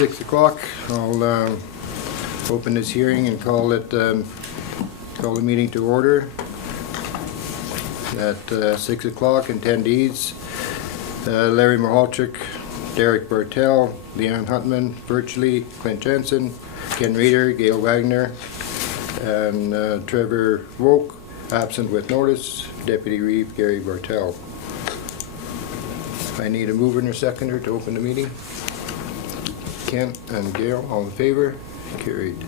6 o'clock. I'll open this hearing and call the meeting to order at 6 o'clock. Attendees: Larry Mahalchuk, Derek Bartel, Leanne Huntman, virtually Clint Jensen, Ken Reeder, Gail Wagner, and Trevor Woke, absent with notice. Deputy Reeve Gary Bartel. I need a mover and a seconder to open the meeting. Kent and Gail, all in favor? Carried.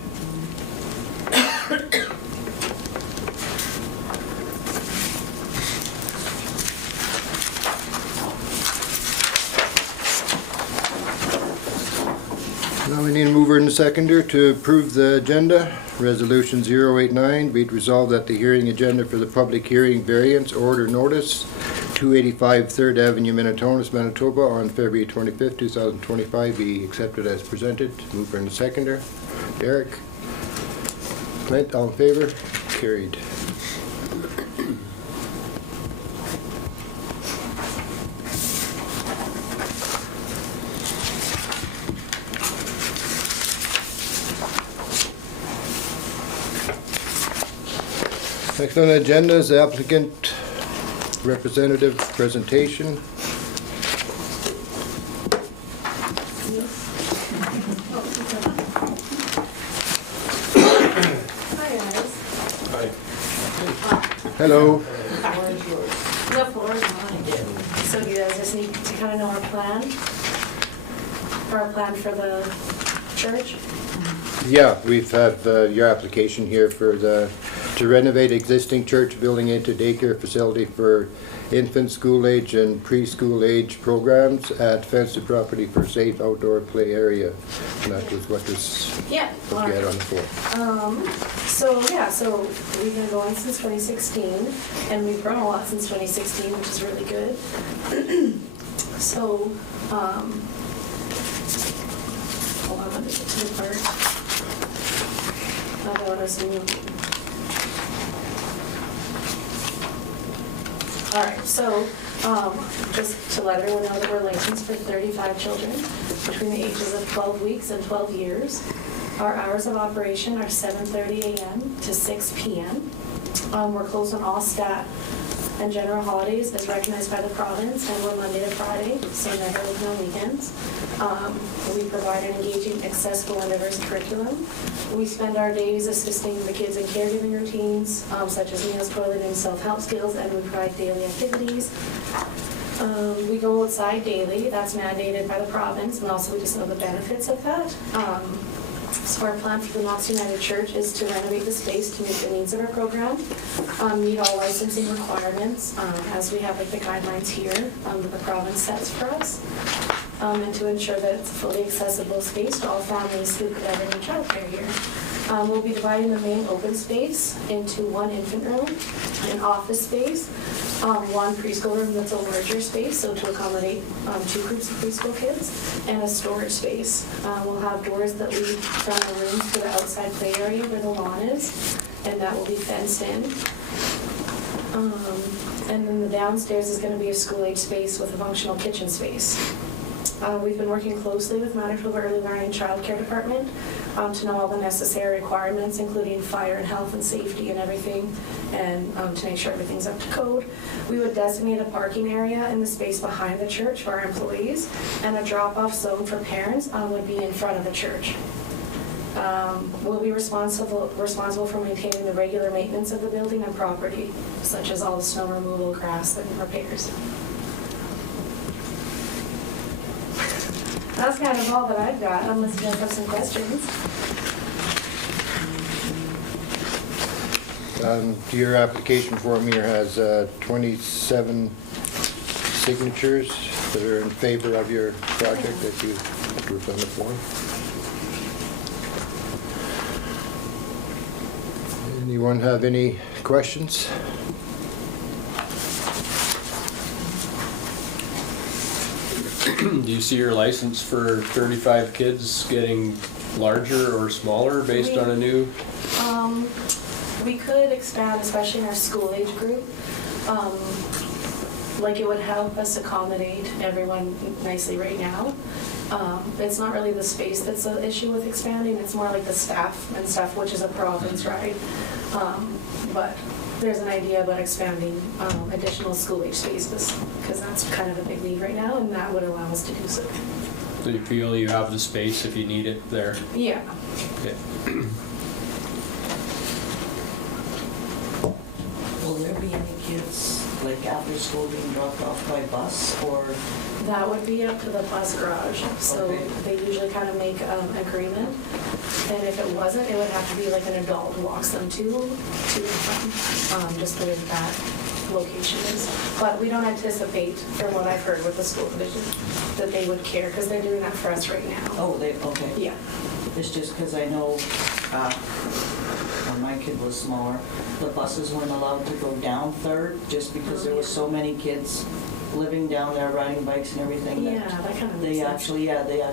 Now we need a mover and a seconder to approve the agenda. Resolution 089, be it resolved that the hearing agenda for the public hearing variance order notice 285 3rd Avenue, Minitonas, Manitoba on February 25th, 2025 be accepted as presented. Mover and a seconder. Derek. Clint, all in favor? Carried. Next on the agenda is the applicant representative presentation. Hi guys. Hi. Hello. The floor is mine. So you guys just need to kind of know our plan for the church. Yeah, we've had your application here for to renovate existing church building into daycare facility for infant, school age and preschool age programs at fenced property for safe outdoor play area. And that was what we had on the floor. So we've been going since 2016, and we've grown a lot since 2016, which is really good. So, hold on, let me get to the part about us new. All right, so just to let everyone know that we're licensed for 35 children between the ages of 12 weeks and 12 years. Our hours of operation are 7:30 a.m. to 6 p.m. We're closed on all stat and general holidays as recognized by the province, and we're Monday to Friday, so never with no weekends. We provide an engaging, accessible, and diverse curriculum. We spend our days assisting the kids in caregiving routines, such as meals, toileting, self-help skills, and we provide daily activities. We go outside daily. That's mandated by the province, and also we just know the benefits of that. So our plan for the Knox United Church is to renovate the space to meet the needs of our program, meet all licensing requirements, as we have like the guidelines here that the province sets for us, and to ensure that it's a fully accessible space to all families who could ever need childcare here. We'll be dividing the main open space into one infant room, an office space, one preschool room that's a larger space, so to accommodate 2 groups of preschool kids, and a storage space. We'll have doors that lead from the rooms to the outside play area where the lawn is, and that will be fenced in. And then the downstairs is going to be a school-age space with a functional kitchen space. We've been working closely with Manitoba Early Learning and Child Care Department to know all the necessary requirements, including fire and health and safety and everything, and to make sure everything's up to code. We would designate a parking area in the space behind the church for our employees, and a drop-off zone for parents would be in front of the church. We'll be responsible for maintaining the regular maintenance of the building and property, such as all the snow removal, grass, and repairs. That's kind of all that I've got, unless you guys have some questions. Your application form here has 27 signatures that are in favor of your project that you approved on the form. Anyone have any questions? Do you see your license for 35 kids getting larger or smaller based on a new? We could expand, especially in our school age group. Like it would help us accommodate everyone nicely right now. It's not really the space that's the issue with expanding, it's more like the staff and stuff, which is a province, right? But there's an idea about expanding additional school age spaces, because that's kind of a big need right now, and that would allow us to do so. So you feel you have the space if you need it there? Yeah. Okay. Will there be any kids, like after school, being dropped off by bus, or? That would be up to the bus garage, so Okay. they usually kind of make agreement. And if it wasn't, it would have to be like an adult who walks them to and from, just the way that location is. But we don't anticipate, from what I've heard with the school division, that they would care, because they're doing that for us right now. Oh, okay. Yeah. It's just because I know when my kid was smaller, the buses weren't allowed to go down Third, just because there was so many kids living down there, riding bikes and everything. Yeah, that kind of makes They sense.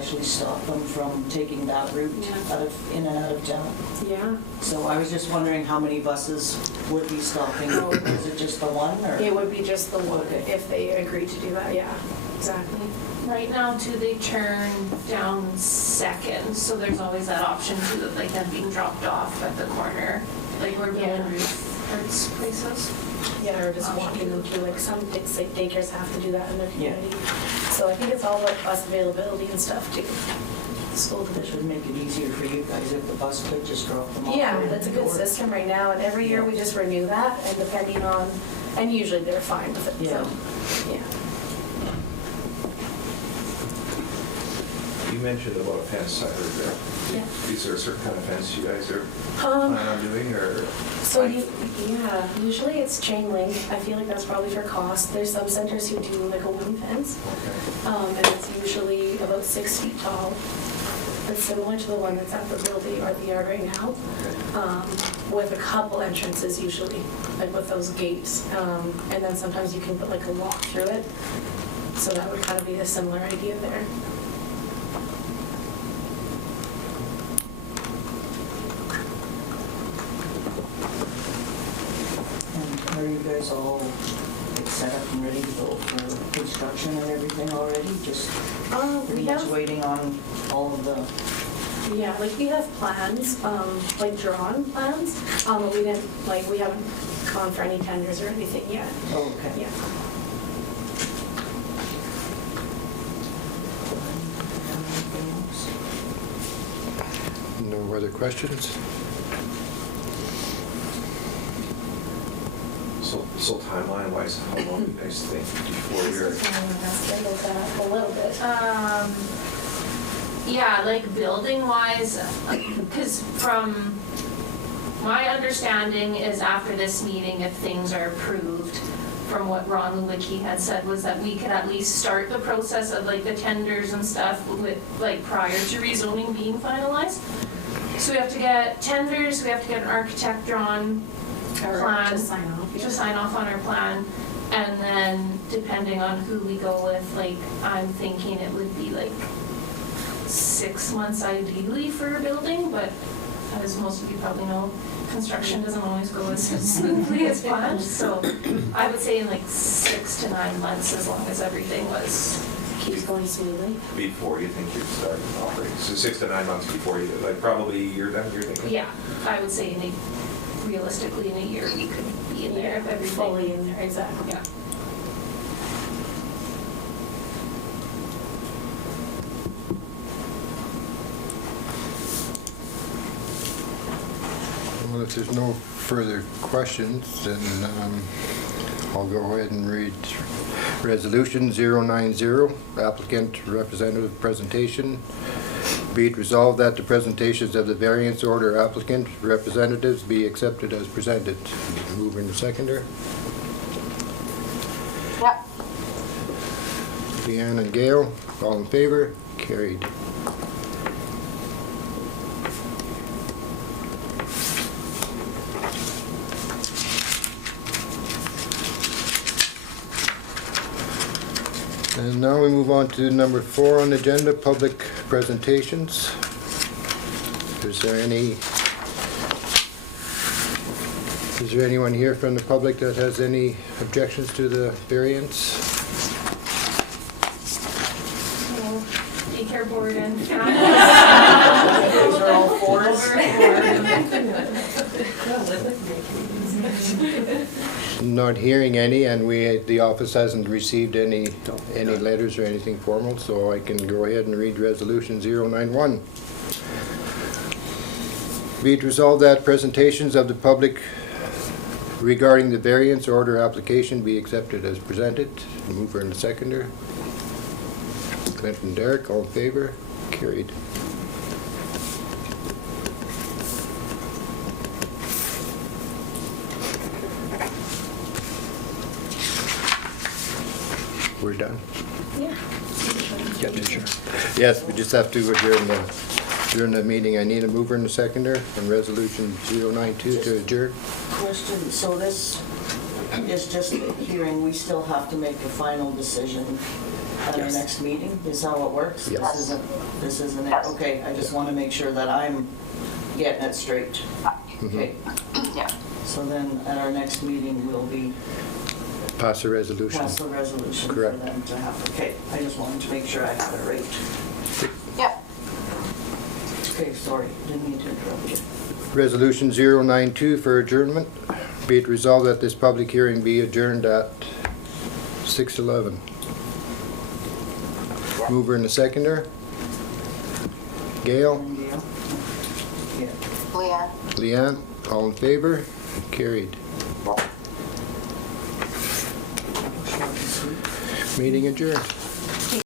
actually stopped them from taking that route Yeah. in and out of town. Yeah. So I was just wondering how many buses would be stopping. Oh. Is it just the one, or? It would be just the one, Okay. if they agree to do that, yeah, exactly. Right now, too, they turn down Second, so there's always that option too, of like them being dropped off at the corner, like where Bill and Ruth Arts places. Yeah, or just walking them through, like some daycares have to do that in their Yeah. community. So I think it's all about bus availability and stuff too. The school This division. would make it easier for you guys if the bus could just drop them off. Yeah, there that's a in good the door. system right now, and every year we just renew that, and depending on, and usually they're fine with it, Yeah. so, yeah. You mentioned about a fence, I heard there. Yeah. Is there a certain kind of fence you guys are Um, planning on doing, or? So usually it's chain link. I feel like that's probably for cost. There's some centers who do like a wooden fence, Okay. and it's usually about 6 feet tall. It's similar to the one that's at the building or the yard right now, with a couple entrances usually, like with those gates. And then sometimes you can put like a walk through it. So that would kind of be a similar idea there. And are you guys all like, set up and ready to go for construction and everything already? Just pretty We much have, waiting on all of the, yeah, like we have plans, like drawn plans, but we didn't, like, we haven't gone for any tenders or anything yet. oh, okay. Yeah. No other questions? So timeline wise, how long do you guys think before you're? Scheduled that a little bit. Yeah, like building wise, because from my understanding is after this meeting, if things are approved, from what Ron Lewicki had said, was that we could at least start the process of like the tenders and stuff with, like prior to rezoning being finalized. So we have to get tenders, we have to get an architect drawn, Or plan. just sign off. to sign off on our plan, and then depending on who we go with, like, I'm thinking it would be like 6 months ideally for a building, but as most of you probably know, construction doesn't always go as smoothly as planned, so I would say in like 6 to 9 months, as long as everything was, Keeps going smoothly. Before you think you'd start operating? So 6 to 9 months before you, like probably a year then, you're thinking? yeah, I would say realistically in a year, we could be in there if everything. Fully in there, exactly. Yeah. Well, if there's no further questions, then I'll go ahead and read Resolution 090, applicant representative presentation. Be it resolved that the presentations of the variance order applicant representatives be accepted as presented. Mover and seconder. Yep. Leanne and Gail, all in favor? Carried. And now we move on to number 4 on the agenda, public presentations. Is there anyone here from the public that has any objections to the variance? Daycare board over and. These are all fours. Not hearing any, and the office hasn't received any letters or anything formal, so I can go ahead and read Resolution 091. Be it resolved that presentations of the public regarding the variance order application be accepted as presented. Mover and seconder. Clinton Derrick, all in favor? Carried. We're done. Yeah. Yes, we just have to adjourn the meeting. I need a mover and a seconder on Resolution 092 to adjourn. Question, so this is just a hearing, we still have to make a final decision at our Yes. next meeting? Is how it works? Yes. This isn't it? Okay, I just want to make sure that I'm getting it straight. Okay, Yeah. so then at our next meeting, we'll be Pass a resolution. past the resolution for Correct. them to have. Okay, I just wanted to make sure I had it right. Yep. Okay, sorry, didn't mean to interrupt you. Resolution 092 for adjournment. Be it resolved that this public hearing be adjourned at 6:11. Mover and a seconder. Gail, And Gail? Yeah. Leanne. Leanne, all in favor? Carried. Short and sweet. Meeting adjourned.